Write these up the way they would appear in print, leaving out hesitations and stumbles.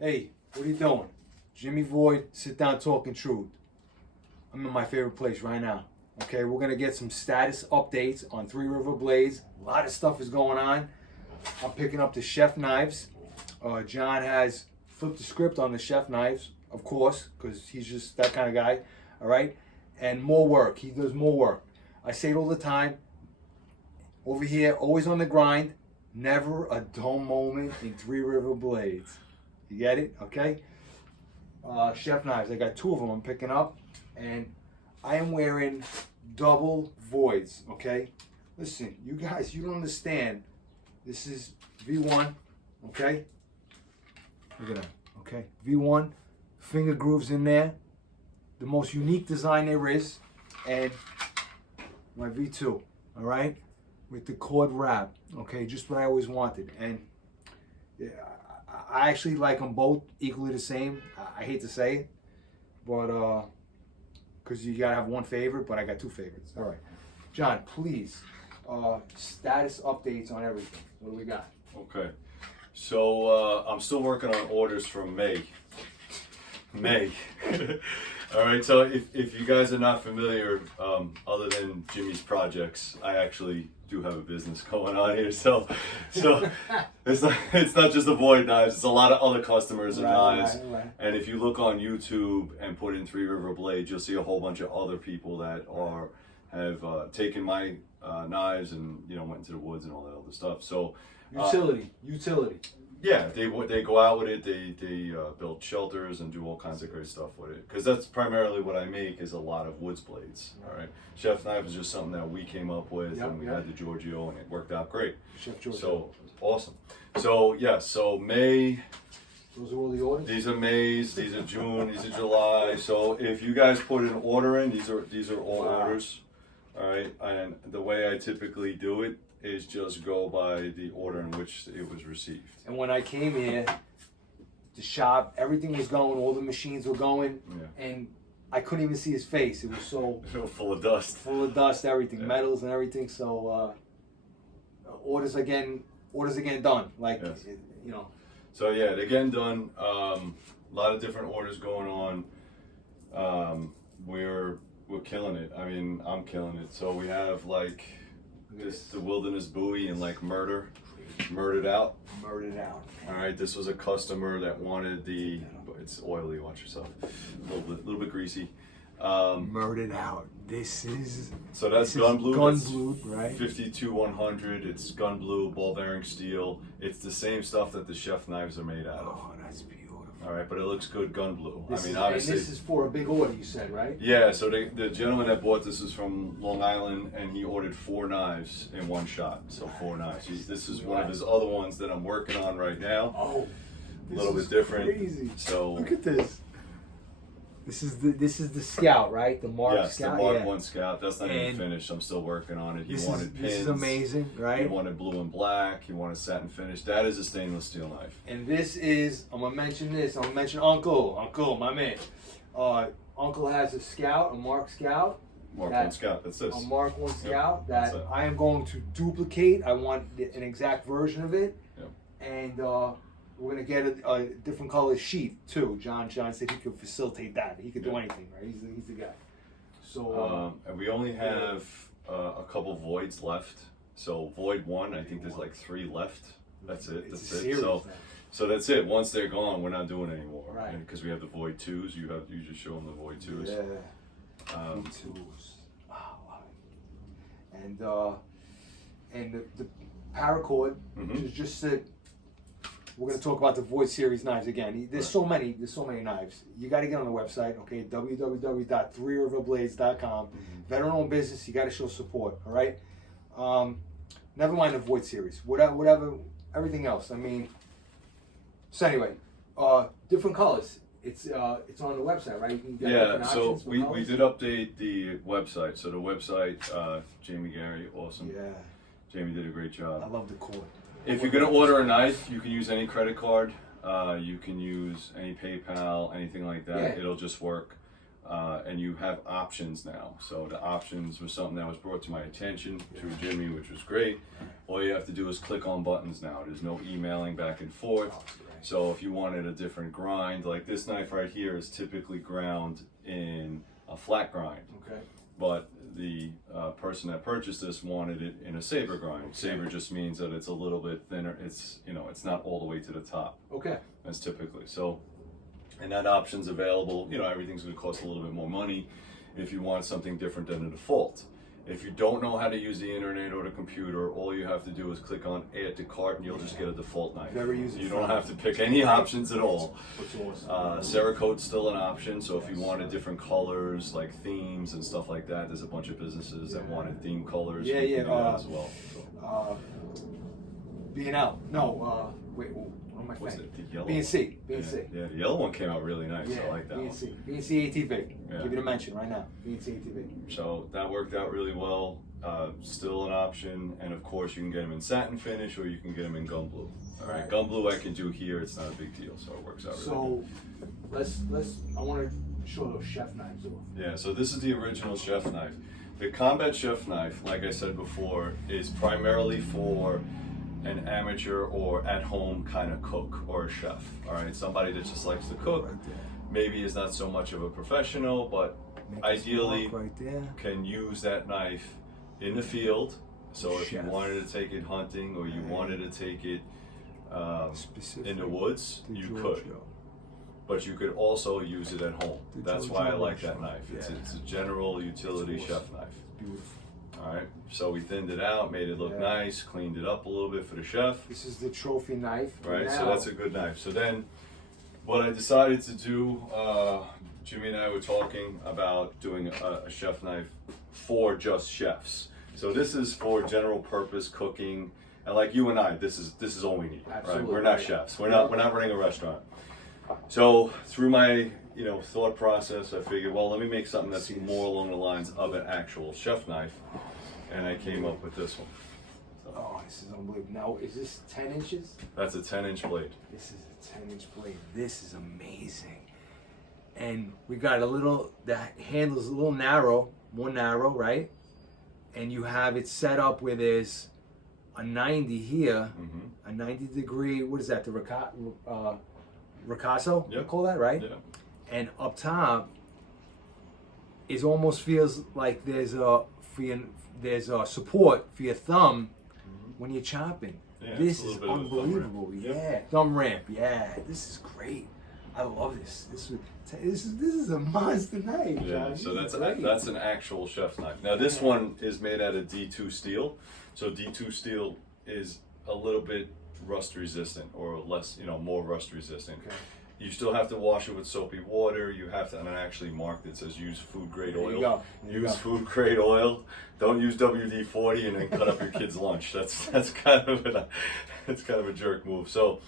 Hey, what are you doing? Jimmy Void, Sit Down Talking Truth. I'm in my favorite place right now. Okay, we're gonna get some status updates on RiverBlades. A lot of stuff is going on. I'm picking up the chef knives. John has flipped the script on the chef knives, of course, because he's just that kind of guy. All right, and more work. He does more work. I say it all the time. Over here, always on the grind. Never a dull moment in RiverBlades. You get it? Okay? Chef knives. I got 2 of them I'm picking up. And I am wearing double voids. Okay? Listen, you guys, you don't understand. This is V1. Okay? Look at that. Okay? V1. Finger grooves in there. The most unique design there is. And my V2. Alright? With the cord wrap. Okay? Just what I always wanted. And yeah, I actually like them both equally the same. I hate to say it, but because you gotta have one favorite, but I got 2 favorites. All right, John, please, status updates on everything. What do we got? Okay, so I'm still working on orders from May. All right, so if you guys are not familiar, other than Jimmy's projects, I actually do have a business going on here. So it's not just the void knives. It's a lot of other customers and knives. Right. And if you look on YouTube and put in RiverBlades, you'll see a whole bunch of other people that have taken my knives and went into the woods and all that other stuff. So utility. Yeah, they go out with it. They build shelters and do all kinds of great stuff with it. Because that's primarily what I make is a lot of woods blades. All right, chef knife is just something that we came up with, and we had the Giorgio, and it worked out great. Chef Giorgio. So awesome. So yeah, so May. Those are all the orders. These are May's. These are June. These are July. So if you guys put an order in, these are all orders. All right, and the way I typically do it is just go by the order in which it was received. And when I came here, the shop, everything was going, all the machines were going, and I couldn't even see his face. It was so full of dust. Full of dust, everything, metals and everything. So orders again done. Like So yeah, they're getting done. A lot of different orders going on. We're killing it. I mean, I'm killing it. So we have like the wilderness buoy and like murdered out. All right, this was a customer that wanted it's oily, watch yourself, a little bit greasy. Murdered out. This is gun blue. Gun blue, right? 52-100. It's gun blue, ball bearing steel. It's the same stuff that the chef knives are made out of. Oh, that's beautiful. All right, but it looks good gun blue. Obviously. And this is for a big order, you said, right? Yeah. So the gentleman that bought this is from Long Island, and he ordered 4 knives in one shot. So 4 knives. This is one of his other ones that I'm working on right now. Oh, a little bit different. Crazy. So look at this. This is the Scout, right? The Mark Scout. Yes, the Mark 1 Scout. That's not even finished. I'm still working on it. He wanted pins. This is amazing, right? He wanted blue and black. He wanted satin finish. That is a stainless steel knife. And this is, I'm gonna mention this. I'm gonna mention Uncle, my man. Uncle has a Scout, a Mark Scout. Mark 1 Scout. That's this. A Mark 1 Scout that I am going to duplicate. I want an exact version of it. Yep. And we're gonna get a different color sheet too. John said he could facilitate that. He could do anything, right? He's the guy. So and we only have a couple voids left. So void 1, I think there's like 3 left. That's it. It's a series so that's it. Once they're gone, we're not doing anymore. Right. Because we have the void 2s. You just show them the void 2s. Yeah. 2s. Wow. And the paracord is just we're going to talk about the Void Series knives again. There's so many knives. You got to get on the website, okay? www.3riverblades.com. Veteran-owned business. You got to show support, all right? Never mind the Void Series. Whatever, everything else. I mean, so anyway, different colors. It's on the website, right? You can get so we did update the website. So the website, Jamie Gary, awesome. Yeah. Jamie did a great job. I love the cord. If you're going to order a knife, you can use any credit card. You can use any PayPal, anything like that. Yeah. It'll just work. And you have options now. So the options was something that was brought to my attention through Jimmy, which was great. All you have to do is click on buttons now. There's no emailing back and forth. So if you wanted a different grind, like this knife right here is typically ground in a flat grind. Okay. But the person that purchased this wanted it in a saber grind. Okay. Saber just means that it's a little bit thinner. It's, you know, it's not all the way to the top. Okay. That's typically. So, and that option's available. You know, everything's going to cost a little bit more money if you want something different than the default. If you don't know how to use the internet or the computer, all you have to do is click on add to cart and you'll just get a default knife. Very user You don't friendly. have to pick any options at all. That's awesome. Cerakote's still an option, so if you wanted different colors, like themes and stuff like that, there's a bunch of businesses that wanted theme colors. Yeah, You yeah, can do that as well. Being out. No, wait, what am I What's saying? it? The yellow BNC. one? BNC. Yeah, the yellow one came out really nice. Yeah, I like that one. BNC. BNC ATV. Yeah. Give it a mention right now. BNC ATV. So that worked out really well. Still an option, and of course you can get them in satin finish or you can get them in gun blue. All right, gun blue I can do here. It's not a big deal, so it works out really good. So let's. I want to show those chef knives off. Yeah, so this is the original chef knife. The combat chef knife, like I said before, is primarily for an amateur or at-home kind of cook or a chef. All right, somebody that just likes to cook, Right there. maybe is not so much of a professional, but ideally right there. can use that knife in the field. So if you Chef. wanted to take it hunting or you wanted to take it in the woods, to you Giorgio. could. But you could also use it at home. The That's why I Giorgio like that knife. knife. It's Yeah. a general utility It's chef awesome. knife. Beautiful. All right, so we thinned it out, made it look Yeah. nice, cleaned it up a little bit for the chef. This is the trophy knife. Right, so Now- that's a good knife. So then, what I decided to do, Jimmy and I were talking about doing a chef knife for just chefs. So this is for general purpose cooking, and like you and I, this is all we need. Absolutely. Right? We're not chefs. We're not running a restaurant. So through my thought process, I figured, well, let me make something that's more along the lines of an actual chef knife, and I came up with this one. Oh, this is unbelievable. Now, is this 10 inches? That's a 10-inch blade. This is a 10-inch blade. This is amazing. And we got the handle's a little narrow, more narrow, right? And you have it set up where there's a 90 here, a 90-degree, what is that, the ricasso? Yep. You call that, right? Yeah. And up top is almost feels like there's a support for your thumb when you're chopping. Yeah, This it's a is little bit of a thumb ramp. unbelievable. Yep. Yeah, thumb ramp. Yeah, this is great. I love this. This is a monster knife. Yeah, John. so This is that's great. an actual chef's knife. Now this one is made out of D2 steel. So D2 steel is a little bit rust resistant, or less, more rust resistant. Okay. You still have to wash it with soapy water. You have to, and I actually marked it, says use food grade There oil. you go. There you Use go. food grade oil. Don't use WD-40 and then cut up your kid's lunch. That's kind of a jerk move. So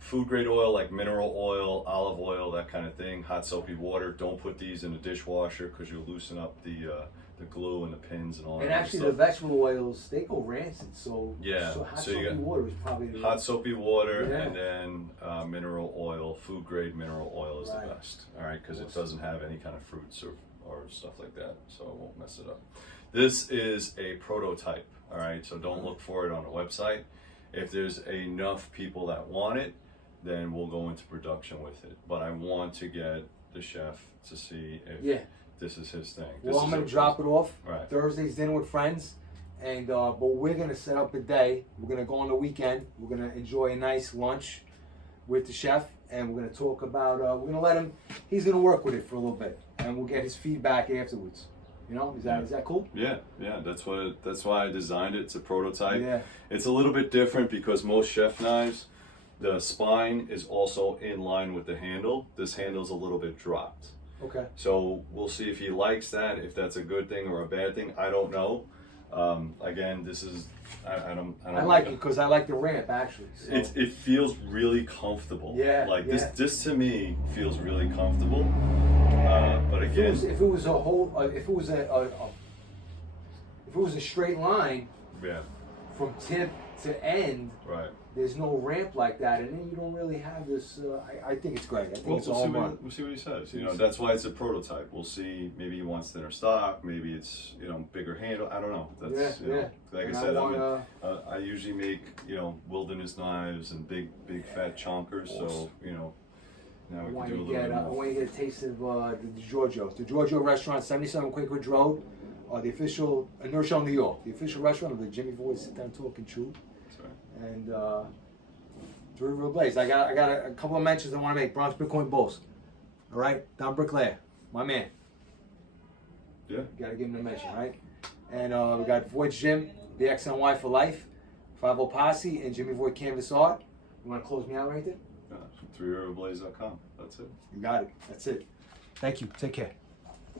food grade oil like mineral oil, olive oil, that kind of thing. Hot soapy water. Don't put these in the dishwasher because you'll loosen up the glue and the pins and all And that actually, stuff. the vegetable oils, they go rancid. So Yeah, so hot so you soapy got water is probably the Hot soapy water Yeah. and then mineral oil, food grade mineral oil is Right. the best. All right, because it doesn't have any kind of fruits or stuff like that, so it won't mess it up. This is a prototype. All right, so don't look for it on the website. If there's enough people that want it, then we'll go into production with it. But I want to get the chef to see if Yeah. this is his thing. Well, I'm gonna drop it off. Right. Thursday's dinner with friends, and but we're gonna set up a day. We're gonna go on the weekend. We're gonna enjoy a nice lunch with the chef, and we're gonna talk about. We're gonna let him. He's gonna work with it for a little bit, and we'll get his feedback afterwards. Is that cool? Yeah, that's why I designed it. It's a prototype. Yeah. It's a little bit different because most chef knives, the spine is also in line with the handle. This handle's a little bit dropped. Okay. So we'll see if he likes that, if that's a good thing or a bad thing. I don't know. Again, this is I don't like it because I like the ramp actually. So. it feels really comfortable. Yeah, Like yeah. this to me feels really comfortable. But again, if it was a whole, if it was a straight line yeah, from tip to end, right. there's no ramp like that, and then you don't really have this. I think it's great. I think Well, it's all right. we'll see what he says. You know, that's why it's a prototype. We'll see. Maybe he wants thinner stock. Maybe it's, you know, bigger handle. I don't know. That's Yeah, you know, yeah. like And I I said, wanna- I usually make, you know, wilderness knives and big fat chonkers. So you know, now I we want can do you a to little get. bit I more. want you to get a taste of the Giorgio. The Giorgio restaurant, 77 Quaker Road, the official in North Shore, New York, the official restaurant of the Jimmy Voice Sit Down Talking Truth. That's right. And RiverBlades. I got a couple of mentions I want to make. Bronx Bitcoin Bulls. All right, Don Bricklayer, my man. Yeah. Got to give him a mention, right? And we got Void's Gym, the XNY for life, 50 Posse, and Jimmy Void Canvas Art. You want to close me out right there? Yeah. 3riverblades.com. That's it. You got it. That's it. Thank you. Take care.